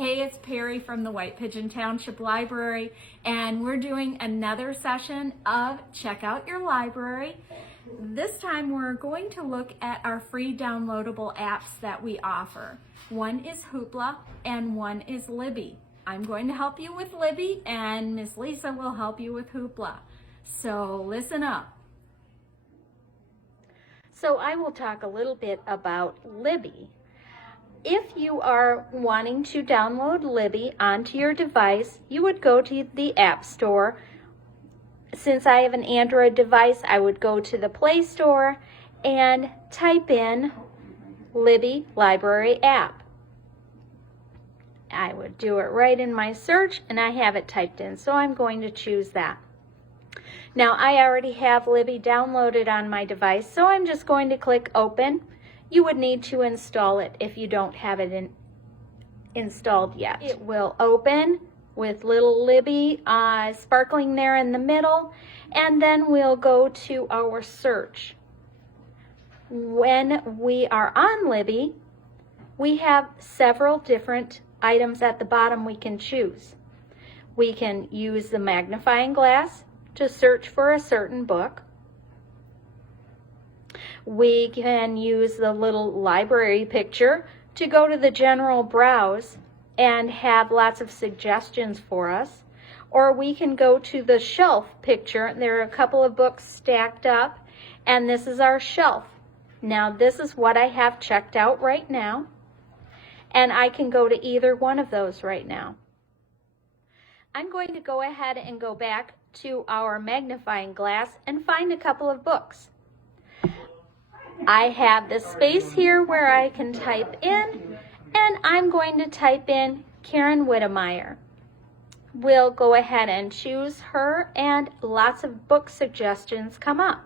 Hey, it's Perry from the White Pigeon Township Library, and we're doing another session of Check Out Your Library. This time we're going to look at our free downloadable apps that we offer. One is Hoopla and one is Libby. I'm going to help you with Libby and Miss Lisa will help you with Hoopla. So listen up. So I will talk a little bit about Libby. If you are wanting to download Libby onto your device, you would go to the App Store. Since I have an Android device, I would go to the Play Store and type in Libby Library app. I would do it right in my search and I have it typed in, so I'm going to choose that. Now I already have Libby downloaded on my device, so I'm just going to click open. You would need to install it if you don't have it installed yet. It will open with little Libby sparkling there in the middle, and then we'll go to our search. When we are on Libby, we have several different items at the bottom we can choose. We can use the magnifying glass to search for a certain book. We can use the little library picture to go to the general browse and have lots of suggestions for us. Or we can go to the shelf picture. There are a couple of books stacked up, and this is our shelf. Now this is what I have checked out right now, and I can go to either one of those right now. I'm going to go ahead and go back to our magnifying glass and find a couple of books. I have this space here where I can type in, and I'm going to type in Karen Whittemire. We'll go ahead and choose her, and lots of book suggestions come up.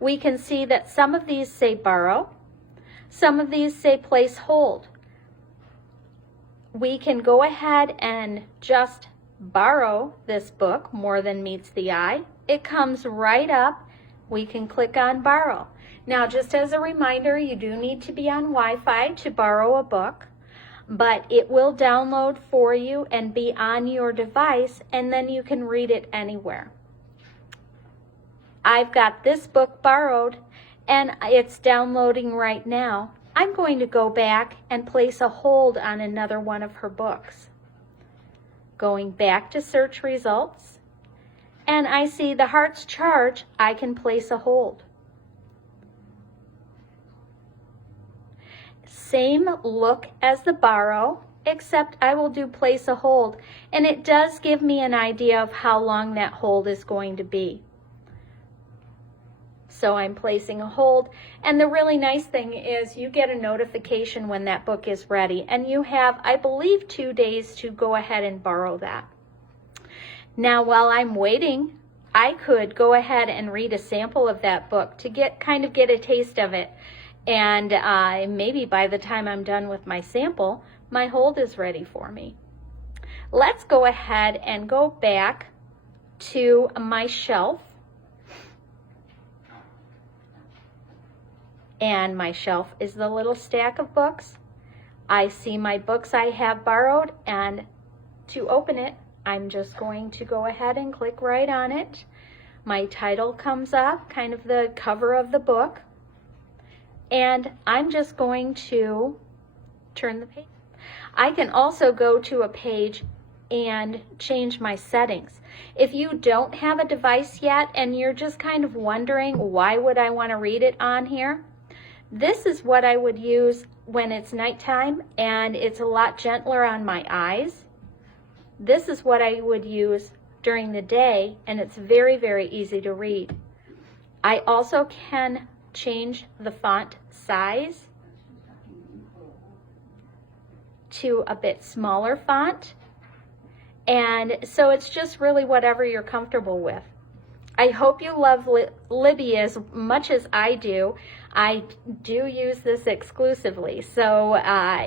We can see that some of these say borrow, some of these say place hold. We can go ahead and just borrow this book, More Than Meets the Eye. It comes right up. We can click on borrow. Now, just as a reminder, you do need to be on Wi-Fi to borrow a book, but it will download for you and be on your device, and then you can read it anywhere. I've got this book borrowed, and it's downloading right now. I'm going to go back and place a hold on another one of her books. Going back to search results, and I see The Heart's Charge. I can place a hold. Same look as the borrow, except I will do place a hold, and it does give me an idea of how long that hold is going to be. So I'm placing a hold, and the really nice thing is you get a notification when that book is ready, and you have, I believe, 2 days to go ahead and borrow that. Now, while I'm waiting, I could go ahead and read a sample of that book to get a taste of it. And maybe by the time I'm done with my sample, my hold is ready for me. Let's go ahead and go back to my shelf. And my shelf is the little stack of books. I see my books I have borrowed, and to open it, I'm just going to go ahead and click right on it. My title comes up, kind of the cover of the book. And I'm just going to turn the page. I can also go to a page and change my settings. If you don't have a device yet and you're just kind of wondering why would I want to read it on here, this is what I would use when it's nighttime and it's a lot gentler on my eyes. This is what I would use during the day, and it's very, very easy to read. I also can change the font size to a bit smaller font, and so it's just really whatever you're comfortable with. I hope you love Libby as much as I do. I do use this exclusively, so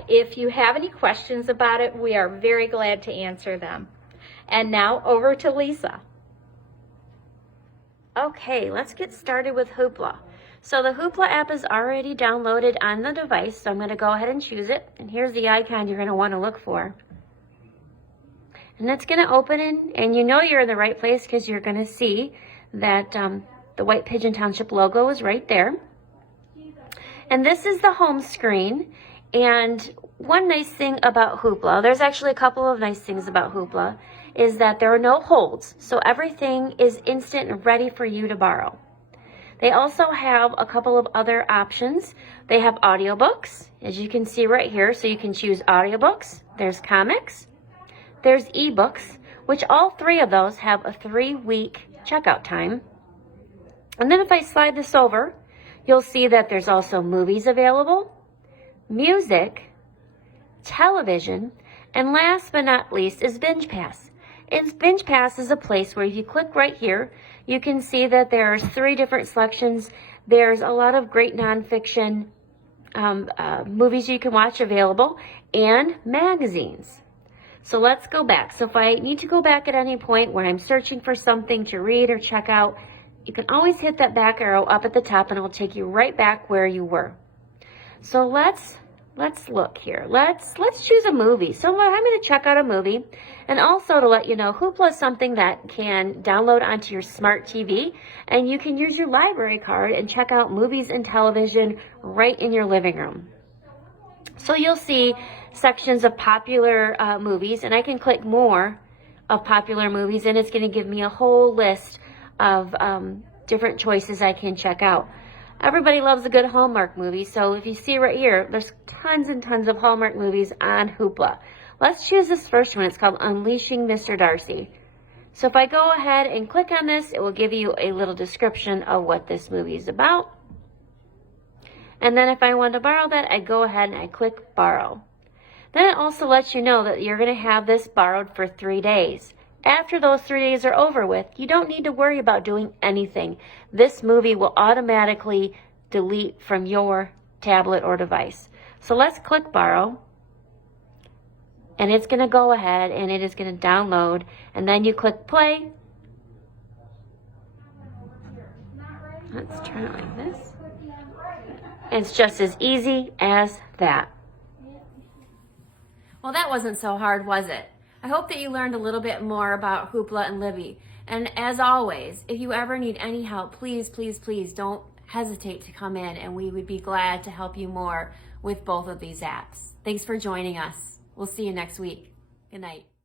if you have any questions about it, we are very glad to answer them. And now over to Lisa. Okay, let's get started with Hoopla. So the Hoopla app is already downloaded on the device, so I'm going to go ahead and choose it. And here's the icon you're going to want to look for. And it's going to open in, and you know you're in the right place because you're going to see that the White Pigeon Township logo is right there. And this is the home screen. And one nice thing about Hoopla, there's actually a couple of nice things about Hoopla, is that there are no holds. So everything is instant and ready for you to borrow. They also have a couple of other options. They have audiobooks, as you can see right here. So you can choose audiobooks. There's comics. There's ebooks, which all three of those have a 3-week checkout time. And then if I slide this over, you'll see that there's also movies available, music, television, and last but not least is Binge Pass. And Binge Pass is a place where if you click right here, you can see that there's 3 different selections. There's a lot of great nonfiction movies you can watch available and magazines. So let's go back. So if I need to go back at any point when I'm searching for something to read or check out, you can always hit that back arrow up at the top and it'll take you right back where you were. So let's look here. Let's choose a movie. So I'm going to check out a movie. And also to let you know, Hoopla is something that can download onto your smart TV, and you can use your library card and check out movies and television right in your living room. So you'll see sections of popular movies, and I can click more of popular movies, and it's going to give me a whole list of different choices I can check out. Everybody loves a good Hallmark movie, so if you see right here, there's tons and tons of Hallmark movies on Hoopla. Let's choose this first one. It's called Unleashing Mr. Darcy. So if I go ahead and click on this, it will give you a little description of what this movie is about. And then if I want to borrow that, I go ahead and I click Borrow. Then it also lets you know that you're going to have this borrowed for 3 days. After those 3 days are over with, you don't need to worry about doing anything. This movie will automatically delete from your tablet or device. So let's click Borrow. And it's going to go ahead and it is going to download. And then you click Play. Let's turn it like this. It's just as easy as that. Well, that wasn't so hard, was it? I hope that you learned a little bit more about Hoopla and Libby. And as always, if you ever need any help, please, please, please don't hesitate to come in, and we would be glad to help you more with both of these apps. Thanks for joining us. We'll see you next week. Good night.